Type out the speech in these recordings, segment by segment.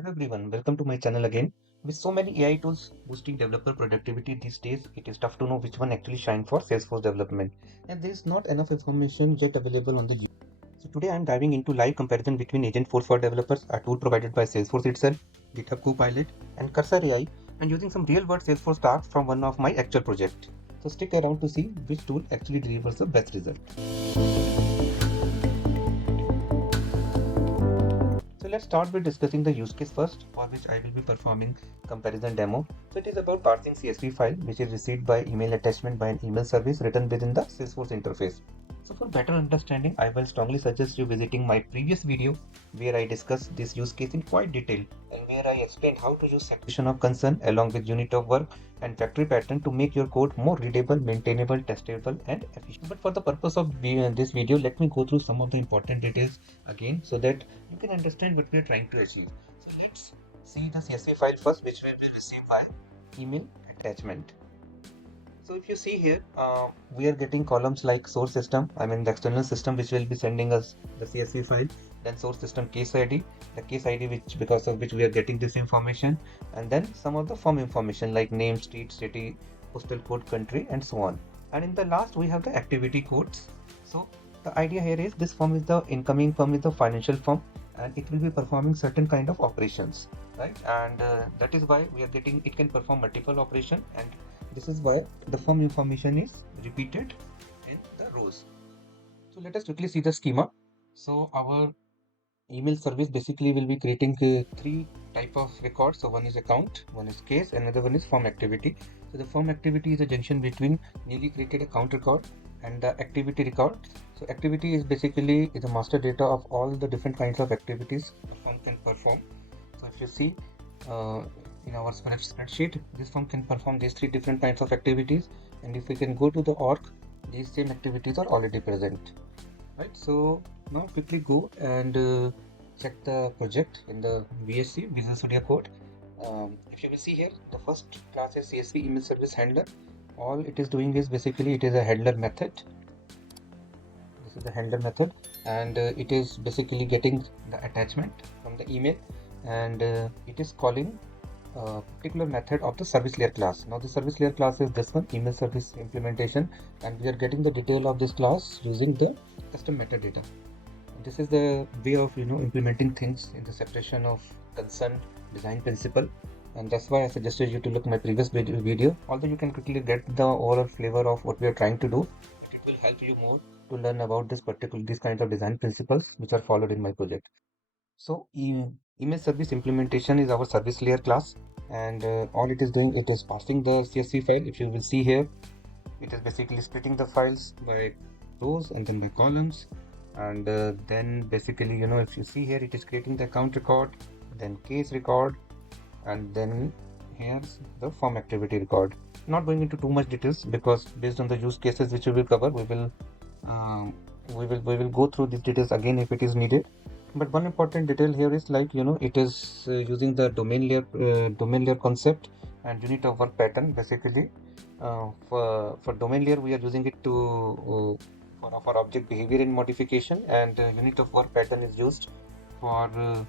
Hello everyone, welcome to my channel again. With so many AI tools boosting developer productivity these days, it is tough to know which one actually shine for Salesforce development. And there is not enough information yet available on the YouTube. So today I am diving into live comparison between Agentforce for developers, a tool provided by Salesforce itself, GitHub Copilot, and Cursor AI, and using some real-world Salesforce tasks from one of my actual projects. So stick around to see which tool actually delivers the best result. So let's start with discussing the use case first, for which I will be performing comparison demo. So it is about parsing CSV file, which is received by email attachment by an email service written within the Salesforce interface. So for better understanding, I will strongly suggest you visiting my previous video where I discussed this use case in quite detail and where I explained how to use separation of concern along with unit of work and factory pattern to make your code more readable, maintainable, testable, and efficient. But for the purpose of this video, let me go through some of the important details again so that you can understand what we are trying to achieve. So let's see the CSV file first, which will be received by email attachment. So if you see here, we are getting columns like source system, I mean the external system which will be sending us the CSV file, then source system case ID, the case ID which because of which we are getting this information, and then some of the form information like name, street, city, postal code, country, and so on. And in the last we have the activity codes. So the idea here is this form is the incoming form is the financial form, and it will be performing certain kind of operations, right? And that is why we are getting it can perform multiple operation, and this is why the form information is repeated in the rows. So let us quickly see the schema. So our email service basically will be creating three type of records. So one is account, one is case, another one is form activity. So the form activity is a junction between newly created account record and the activity record. So activity is basically is a master data of all the different kinds of activities a form can perform. So if you see uh, in our spreadsheet, this form can perform these three different kinds of activities, and if we can go to the org, these same activities are already present, right? So now quickly go and check the project in the VSC Visual Studio Code. If you will see here, the first class is CSV email service handler. All it is doing is basically it is a handler method. This is the handler method, and it is basically getting the attachment from the email, and it is calling a particular method of the service layer class. Now the service layer class is this one, email service implementation, and we are getting the detail of this class using the custom metadata. This is the way of implementing things in the separation of concern design principle, and that's why I suggested you to look my previous video. Although you can quickly get the overall flavor of what we are trying to do, it will help you more to learn about these kinds of design principles which are followed in my project. So email service implementation is our service layer class, and all it is doing, it is passing the CSV file. If you will see here, it is basically splitting the files by rows and then by columns, and then basically if you see here, it is creating the account record, then case record, and then here's the form activity record. Not going into too much details because based on the use cases which we will cover, um, we will go through these details again if it is needed. But one important detail here is like it is using the domain layer concept and unit of work pattern. Basically for domain layer we are using it to for object behavior and modification, and unit of work pattern is used for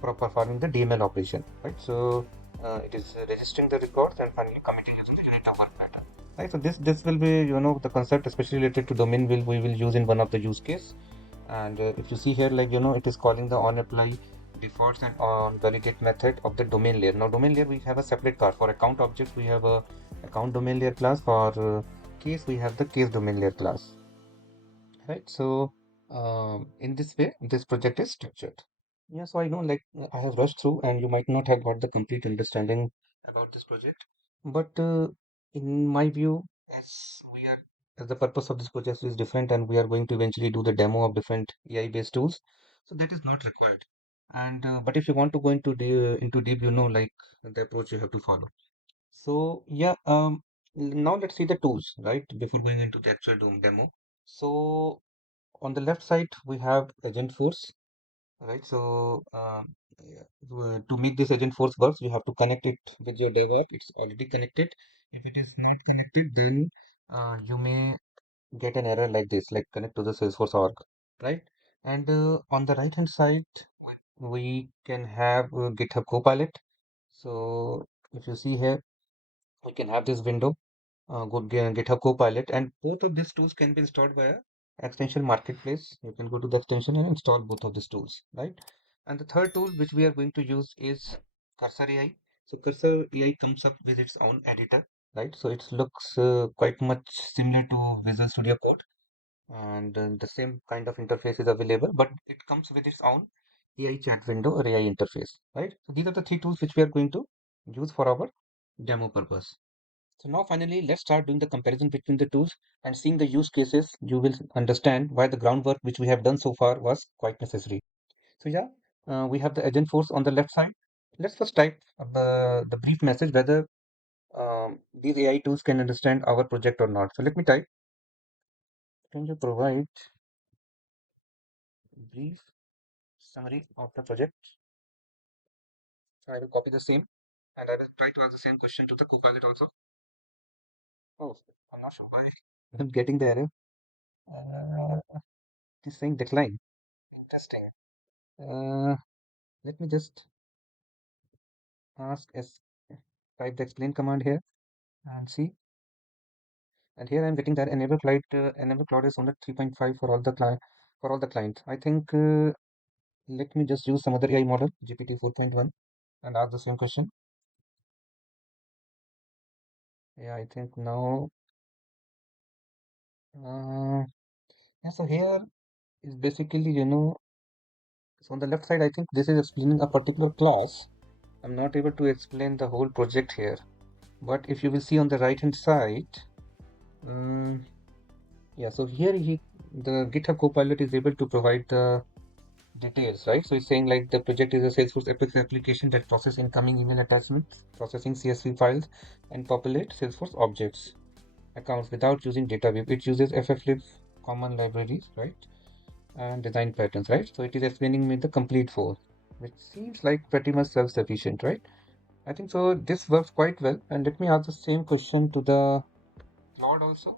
performing the DML operation, right? So it is registering the records and finally committing using the unit of work pattern. Right, so this will be the concept especially related to domain we will use in one of the use case. And if you see here, like it is calling the on apply defaults and on validate method of the domain layer. Now domain layer we have a separate class. For account object we have a account domain layer class. For case we have the case domain layer class, right? So in this way this project is structured. Yeah, so I know, like I have rushed through and you might not have got the complete understanding about this project, but in my view, as we are as the purpose of this project is different and we are going to eventually do the demo of different AI based tools, so that is not required. And but if you want to go into deep, like the approach you have to follow. So yeah, now let's see the tools, right? Before going into the actual demo. So on the left side we have Agentforce, right? So yeah, to make this Agentforce works, you have to connect it with your DevOps. It's already connected. If it is not connected, then you may get an error like this, like connect to the Salesforce org, right? And on the right hand side, we can have GitHub Copilot. So if you see here, we can have this window, GitHub Copilot, and both of these tools can be installed via extension marketplace. You can go to the extension and install both of these tools, right? And the third tool which we are going to use is Cursor AI. So Cursor AI comes up with its own editor, right? So it looks quite much similar to Visual Studio Code, and the same kind of interface is available, but it comes with its own AI chat window or AI interface, right? So these are the three tools which we are going to use for our demo purpose. So now finally, let's start doing the comparison between the tools and seeing the use cases. You will understand why the groundwork which we have done so far was quite necessary. So yeah, we have the Agentforce on the left side. Let's first type the brief message whether these AI tools can understand our project or not. So let me type, can you provide brief summary of the project? So I will copy the same and I will try to ask the same question to the Copilot also. Oh, I'm not sure why I'm getting the error. It is saying decline. Interesting. Uh, Let me just ask as type the explain command here and see. And here I'm getting that enable cloud is only 3.5 for all the clients. I think let me just use some other AI model, GPT 4.1, and ask the same question. Yeah, I think now. Yeah, so here is basically, so on the left side, I think this is explaining a particular class. I'm not able to explain the whole project here, but if you will see on the right hand side, um, yeah, so here the GitHub Copilot is able to provide the details, right? So it's saying like the project is a Salesforce Apex application that processes incoming email attachments, processing CSV files, and populate Salesforce objects accounts without using data web. It uses fflib common libraries, right? And design patterns, right? So it is explaining me the complete flow, which seems like pretty much self-sufficient, right? I think so. This works quite well. And let me ask the same question to the Claude also.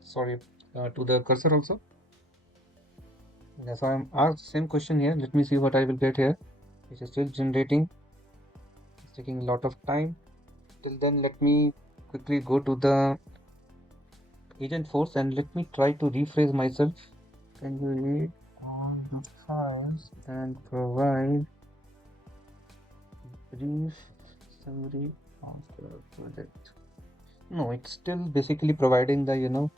Sorry, to the cursor also. Yeah, so I'm asked the same question here. Let me see what I will get here. It is still generating. It's taking a lot of time. Till then, let me quickly go to the Agentforce and let me try to rephrase myself. Can you read all the files and provide brief summary of the project? No, it's still basically providing the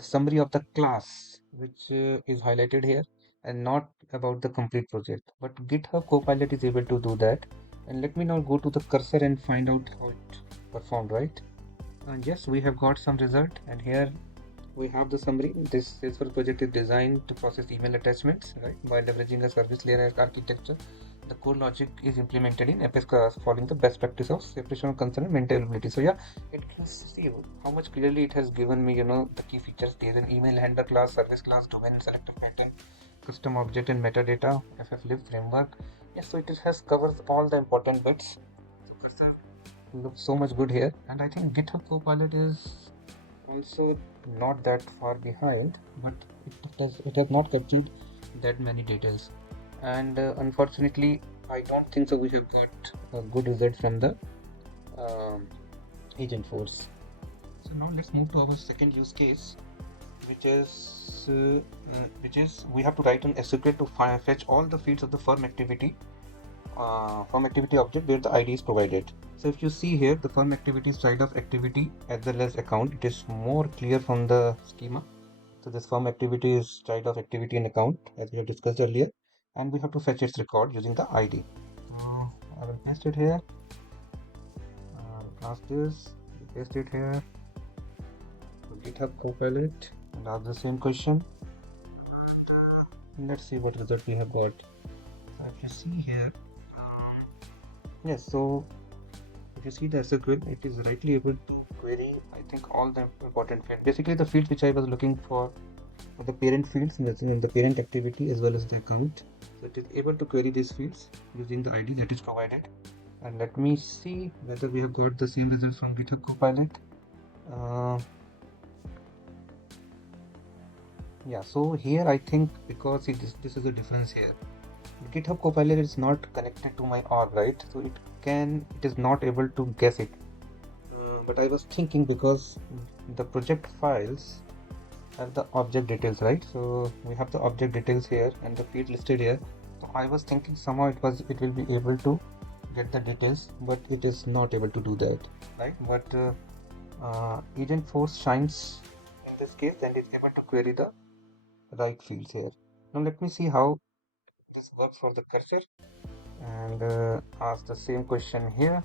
summary of the class, which is highlighted here, and not about the complete project. But GitHub Copilot is able to do that. And let me now go to the cursor and find out how it performed, right? And yes, we have got some result, and here we have the summary. This Salesforce project is designed to process email attachments, right, by leveraging a service layer architecture. The core logic is implemented in Apex class, following the best practice of separation of concern and maintainability. So yeah, it can see how much clearly it has given me, the key features. There is an email handler class, service class, domain selector pattern, custom object and metadata, fflib framework. Yes, so it has covers all the important bits. So cursor looks so much good here, and I think GitHub Copilot is also not that far behind, but it has not captured that many details. And unfortunately, I don't think so. We have got a good result from the um, Agentforce. So now let's move to our second use case, which is we have to write an SOQL to fetch all the fields of the firm activity object where the ID is provided. So if you see here, the firm activity side of activity as well as account, it is more clear from the schema. So this firm activity is child of activity and account, as we have discussed earlier, and we have to fetch its record using the ID. I will paste it here. Ask this, paste it here. GitHub Copilot and ask the same question. And let's see what result we have got. So if you see here, yes. So if you see the SQL, it is rightly able to query, I think, all the important fields. Basically, the fields which I was looking for the parent fields in the parent activity as well as the account. So it is able to query these fields using the ID that is provided. And let me see whether we have got the same result from GitHub Copilot. Yeah, so here I think because this is a difference here. GitHub Copilot is not connected to my org, right? So it is not able to guess it. But I was thinking, because the project files have the object details, right? So we have the object details here and the field listed here. So I was thinking somehow it will be able to get the details, but it is not able to do that, right? But Agentforce shines in this case and is able to query the right fields here. Now let me see how this works for the cursor, and ask the same question here.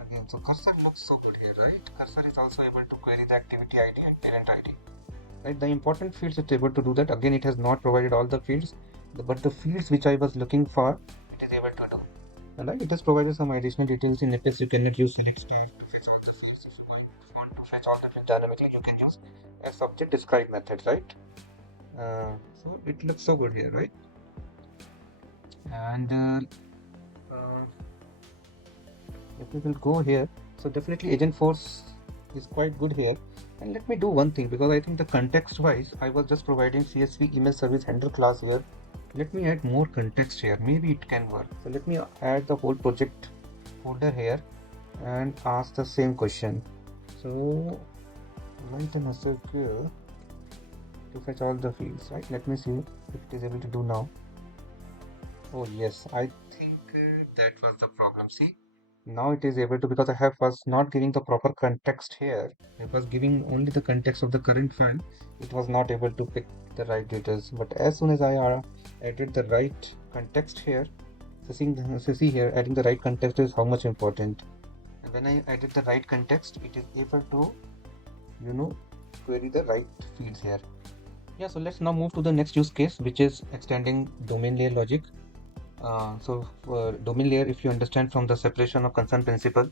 Again, so cursor looks so good here, right? Cursor is also able to query the activity ID and parent ID. Right, the important fields it's able to do that. Again, it has not provided all the fields, but the fields which I was looking for, it is able to do. Alright, it has provided some additional details. In Apex, you cannot use select state to fetch all the fields. If you want to fetch all the fields dynamically, you can use a subject describe method, right? So it looks so good here, right? And if we will go here, so definitely Agentforce is quite good here. And let me do one thing, because I think the context wise I was just providing CSV email service handle class here. Let me add more context here, maybe it can work. So let me add the whole project folder here and ask the same question. So write an SOQL to fetch all the fields, right? Let me see if it is able to do now. Oh yes, I think that was the problem. See, now it is able to, because I was not giving the proper context here. I was giving only the context of the current file. It was not able to pick the right details. But as soon as I added the right context here, so see here, adding the right context is how much important. And when I added the right context, it is able to, query the right fields here. Yeah, so let's now move to the next use case, which is extending domain layer logic. So for domain layer, if you understand from the separation of concern principle,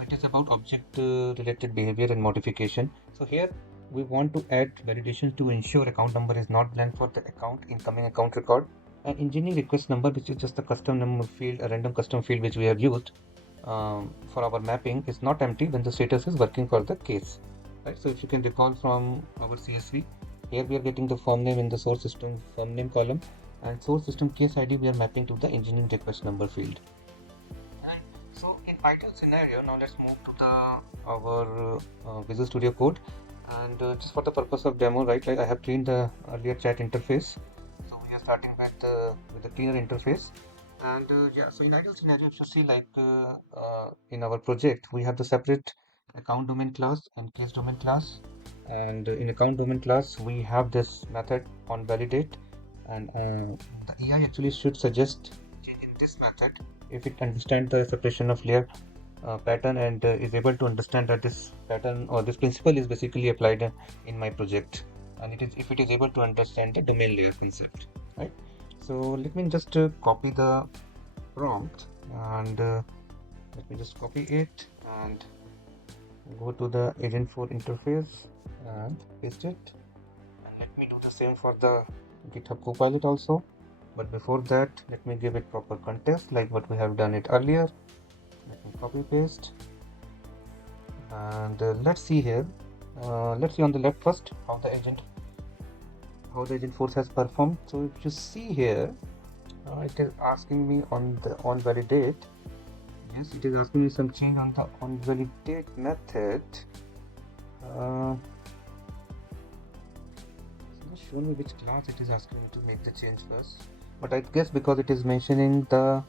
it is about object related behavior and modification. So here we want to add validation to ensure account number is not blank for the account incoming account record, and engineering request number, which is just a custom number field, a random custom field which we have used for our mapping, is not empty when the status is working for the case, right? So if you can recall from our CSV, here we are getting the firm name in the source system firm name column, and source system case ID we are mapping to the engineering request number field. And so in ideal scenario, now let's move to the our Visual Studio Code, and just for the purpose of demo, right? Like I have cleaned the earlier chat interface, so we are starting with the cleaner interface. And yeah, so in ideal scenario, if you see, like in our project, we have the separate account domain class and case domain class. And in account domain class, we have this method on validate, and the AI actually should suggest change in this method if it understands the separation of layer pattern, and is able to understand that this pattern or this principle is basically applied in my project, and it is if it is able to understand the domain layer concept, right? So let me just copy the prompt, and let me just copy it and go to the Agentforce interface and paste it, and let me do the same for the GitHub Copilot also. But before that, let me give it proper context like what we have done it earlier. Let me copy paste, and let's see here. Let's see on the left first how the Agentforce has performed. So if you see here, it is asking me on the on validate. Yes, it is asking me some change on the on validate method. Show me which class it is asking me to make the change first. But I guess because it is mentioning the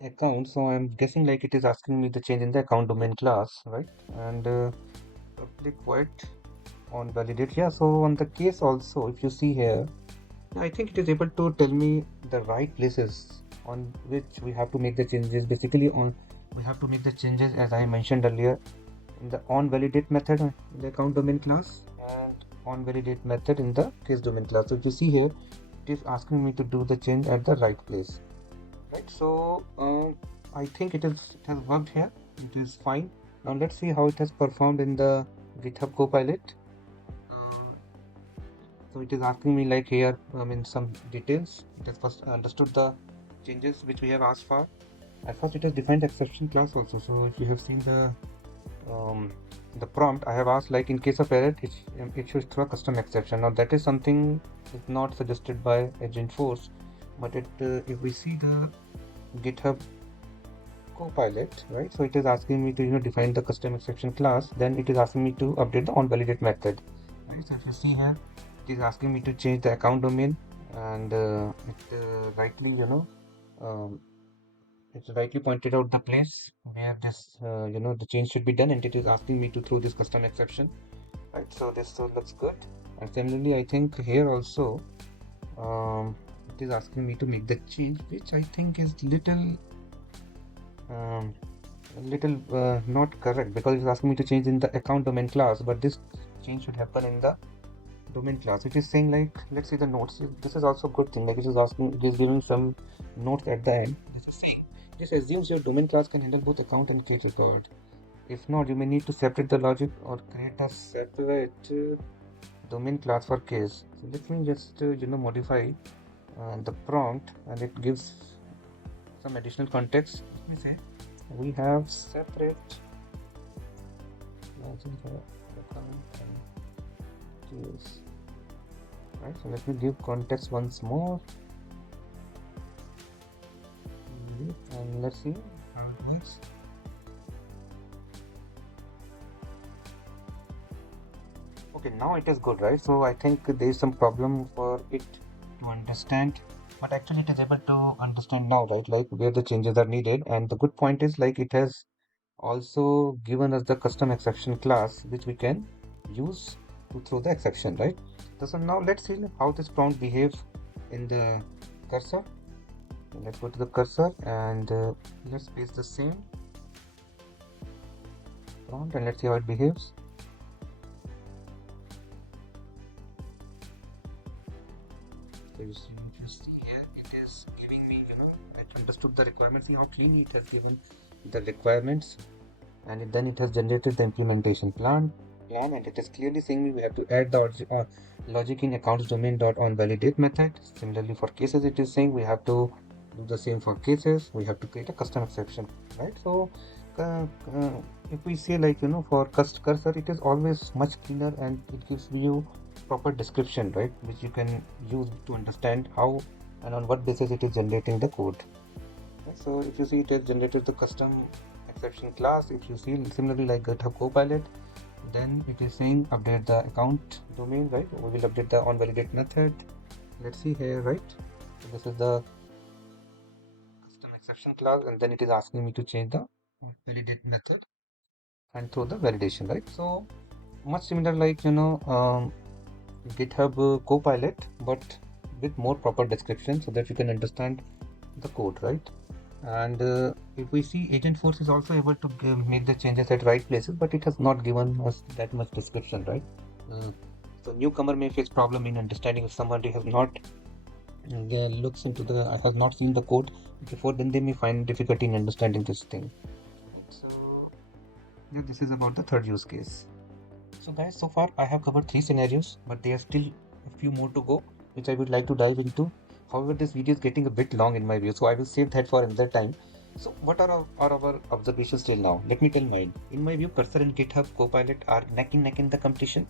account, so I'm guessing like it is asking me the change in the account domain class, right? And public void on validate. Yeah, so on the case also, if you see here, I think it is able to tell me the right places on which we have to make the changes. Basically, on we have to make the changes as I mentioned earlier in the on validate method in the account domain class, and on validate method in the case domain class. So if you see here, it is asking me to do the change at the right place, right? So I think it has worked here. It is fine. Now let's see how it has performed in the GitHub Copilot. So it is asking me like here, some details. It has first understood the changes which we have asked for, At first it has defined the exception class also. So if you have seen the prompt, I have asked like in case of error it should throw a custom exception. Now that is something is not suggested by Agentforce, but if we see the GitHub Copilot, right? So it is asking me to define the custom exception class. Then it is asking me to update the onValidate method. Right? So if you see here, it is asking me to change the account domain, and it rightly it's rightly pointed out the place where this the change should be done, and it is asking me to throw this custom exception. Right? So this looks good. And similarly, I think here also it is asking me to make the change, which I think is um, not correct, because it's asking me to change in the account domain class, but this change should happen in the domain class. It is saying like, let's see the notes. This is also a good thing. Like it is giving some notes at the end. This is saying this assumes your domain class can handle both account and create record. If not, you may need to separate the logic or create a separate domain class for case. So let me just modify the prompt, and it gives some additional context. Let me say we have separate account and case. Right, so let me give context once more, and let's see how it works. Okay, now it is good, right? So I think there is some problem for it to understand, but actually it is able to understand now, right? Like where the changes are needed. And the good point is like it has also given us the custom exception class, which we can use to throw the exception, right? So now let's see how this prompt behaves in the cursor. Let's go to the cursor and let's paste the same prompt, and let's see how it behaves. So you see here, it is giving me, it understood the requirements. See how cleanly it has given the requirements, and then it has generated the implementation plan, and it is clearly saying we have to add the logic in accounts domain dot on validate method. Similarly for cases, it is saying we have to do the same for cases. We have to create a custom exception, right? So if we say like for cursor, it is always much cleaner, and it gives you proper description, right, which you can use to understand how and on what basis it is generating the code. Right? So if you see, it has generated the custom exception class. If you see similarly like GitHub Copilot, then it is saying update the account domain, right? We will update the onValidate method. Let's see here, right? So this is the custom exception class, and then it is asking me to change the validate method and through the validation, right? So much similar like GitHub Copilot, but with more proper description so that you can understand the code, right? And if we see, Agentforce is also able to make the changes at right places, but it has not given us that much description, right? So newcomer may face problem in understanding. If somebody has not looks into has not seen the code before, then they may find difficulty in understanding this thing. So yeah, this is about the third use case. So guys, so far I have covered 3 scenarios, but there are still a few more to go, which I would like to dive into. However, this video is getting a bit long in my view, so I will save that for another time. So what are our observations till now? Let me tell mine. In my view, Cursor and GitHub Copilot are neck in the competition,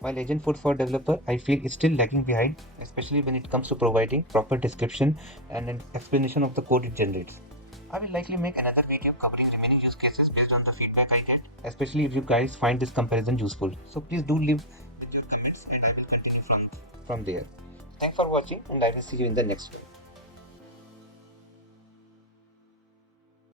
while Agentforce for developer, I feel, is still lagging behind, especially when it comes to providing proper description and an explanation of the code it generates. I will likely make another video covering remaining use cases based on the feedback I get, especially if you guys find this comparison useful. So please do leave with your comments, and I will continue from there. Thanks for watching, and I will see you in the next video.